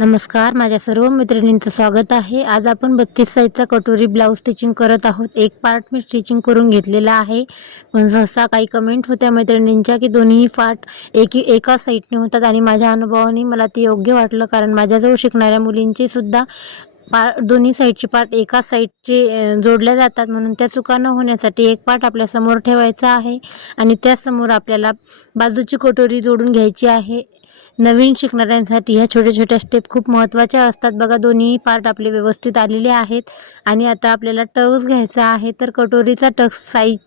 नमस्कार, माझ्या सर्व मैत्रिणींचं स्वागत आहे। आज आपण 32 साईजचा कटोरी ब्लाऊज स्टिचिंग करत आहोत। एक पार्ट मी स्टिचिंग करून घेतलेला आहे, पण सहसा काही कमेंट होत्या मैत्रिणींच्या की दोन्ही पार्ट एका साईडने होतात आणि माझ्या अनुभवाने मला ते योग्य वाटलं, कारण माझ्याजवळ शिकणाऱ्या मुलींची सुद्धा दोन्ही साईडचे पार्ट एका साईडचे जोडल्या जातात, म्हणून त्या चुका न होण्यासाठी एक पार्ट आपल्या समोर ठेवायचा आहे आणि त्यासमोर आपल्याला बाजूची कटोरी जोडून घ्यायची आहे। नवीन शिकणाऱ्यांसाठी ह्या छोट्या छोट्या स्टेप खूप महत्त्वाच्या असतात। बघा, दोन्ही पार्ट आपले व्यवस्थित आलेले आहेत आणि आता आपल्याला टक्स घ्यायचा आहे। तर कटोरीचा टक्स साईज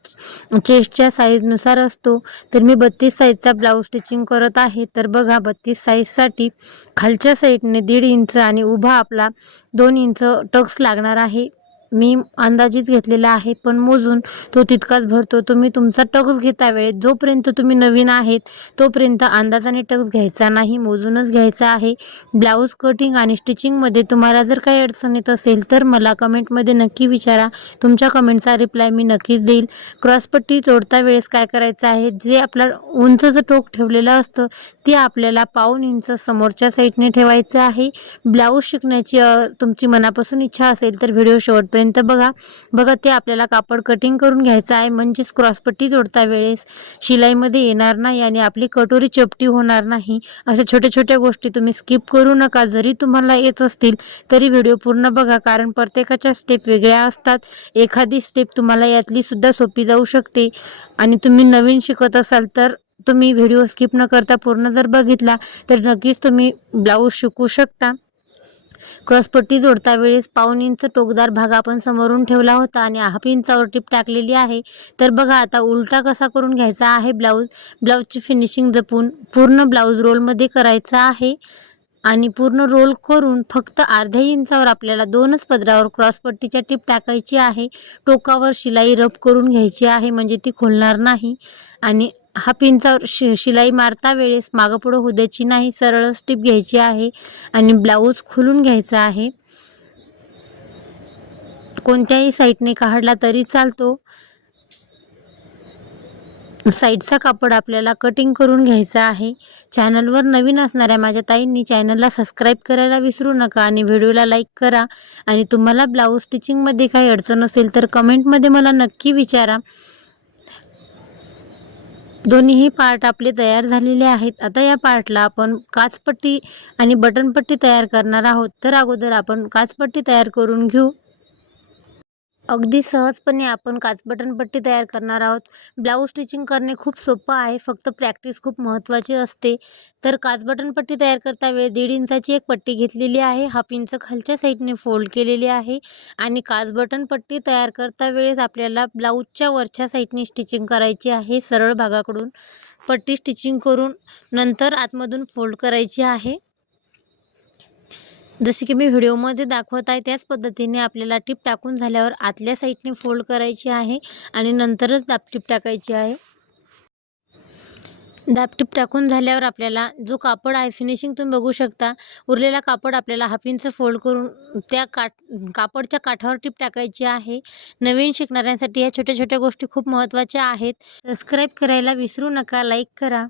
चेस्टच्या साईजनुसार असतो, तर मी 32 साईजचा ब्लाऊज स्टिचिंग करत आहे। तर बघा, 32 साईजसाठी खालच्या साईडने 1.5 इंच आणि उभा आपला 2 इंच टक्स लागणार आहे। मी अंदाजीच घेतलेला आहे, पण मोजून तो तितकाच भरतो। तुम्ही तुमचा टक्स घेता वेळेस जोपर्यंत तुम्ही नवीन आहेत तोपर्यंत अंदाजाने टक्स घ्यायचा नाही, मोजूनच घ्यायचा आहे। ब्लाऊज कटिंग आणि स्टिचिंगमध्ये तुम्हाला जर काही अडचण येत असेल तर मला कमेंटमध्ये नक्की विचारा, तुमच्या कमेंटचा रिप्लाय मी नक्कीच देईल। क्रॉसपट्टी जोडता वेळेस काय करायचं आहे, जे आपलं उंचचं टोक ठेवलेलं असतं ते आपल्याला 1/2 इंच समोरच्या साईडने ठेवायचं आहे। ब्लाऊज शिकण्याची तुमची मनापासून इच्छा असेल तर व्हिडिओ शेवटपर्यंत बघा ते आपल्याला कापड कटिंग करून घ्यायचं आहे, म्हणजेच क्रॉसपट्टी जोडता वेळेस शिलाईमध्ये येणार नाही आणि आपली कटोरी चपटी होणार नाही। अशा छोट्या छोट्या गोष्टी तुम्ही स्किप करू नका। जरी तुम्हाला येत असतील तरी व्हिडिओ पूर्ण बघा, कारण प्रत्येकाच्या स्टेप वेगळ्या असतात। एखादी स्टेप तुम्हाला यातली सुद्धा सोपी जाऊ शकते आणि तुम्ही नवीन शिकत असाल तर तुम्ही व्हिडिओ स्किप न करता पूर्ण जर बघितला तर नक्कीच तुम्ही ब्लाऊज शिकू शकता। क्रॉसपट्टी जोडता वेळेस 1/2 इंच टोकदार भाग आपण समोरून ठेवला होता आणि 1/2 इंचावर टिप टाकलेली आहे। तर बघा, आता उलटा कसा करून घ्यायचा आहे ब्लाऊजची फिनिशिंग जपून पूर्ण ब्लाऊज रोलमध्ये करायचा आहे आणि पूर्ण रोल करून फक्त अर्ध्या इंचावर आपल्याला 2च पदरावर क्रॉसपट्टीच्या टिप टाकायची आहे। टोकावर शिलाई रफ करून घ्यायची आहे, म्हणजे ती खोलणार नाही आणि 1/2 इंचावर शिलाई मारता वेळेस मागं पुढं होऊ द्यायची नाही, सरळच टिप घ्यायची आहे आणि ब्लाऊज खोलून घ्यायचा आहे। कोणत्याही साईडने काढला तरी चालतो। साईडचा कापड आपल्याला कटिंग करून घ्यायचा आहे। चॅनलवर नवीन असणाऱ्या माझ्या ताईंनी चॅनलला सबस्क्राईब करायला विसरू नका आणि व्हिडिओला लाईक करा। आणि तुम्हाला ब्लाऊज स्टिचिंगमध्ये काही अडचण असेल तर कमेंटमध्ये मला नक्की विचारा। दोन्हीही पार्ट आपले तयार झालेले आहेत। आता या पार्टला आपण काचपट्टी आणि बटनपट्टी तयार करणार आहोत। तर अगोदर आपण काचपट्टी तयार करून घेऊ। अगदी सहजपणे आपण काचबटनपट्टी तयार करणार आहोत। ब्लाऊज स्टिचिंग करणे खूप सोपं आहे, फक्त प्रॅक्टिस खूप महत्त्वाची असते। तर काचबटनपट्टी तयार करता वेळी 1.5 इंचाची एक पट्टी घेतलेली आहे, 1/2 इंच खालच्या साईडने फोल्ड केलेली आहे आणि काचबटनपट्टी तयार करता वेळेस आपल्याला ब्लाऊजच्या वरच्या साईडने स्टिचिंग करायची आहे। सरळ भागाकडून पट्टी स्टिचिंग करून नंतर आतमधून फोल्ड करायची आहे। जसे की मी व्हिडिओमध्ये दाखवत आहे त्याच पद्धतीने आपल्याला टिप टाकून झाल्यावर आतल्या साईडने फोल्ड करायची आहे आणि नंतरच दाबटीप टाकायची आहे। दाबटीप टाकून झाल्यावर आपल्याला जो कापड आहे फिनिशिंग तुम्ही बघू शकता, उरलेला कापड आपल्याला 1/2 इंच फोल्ड करून त्या कापडच्या काठावर टिप टाकायची आहे। नवीन शिकणाऱ्यांसाठी ह्या छोट्या छोट्या गोष्टी खूप महत्त्वाच्या आहेत। सबस्क्राईब करायला विसरू नका, लाईक करा।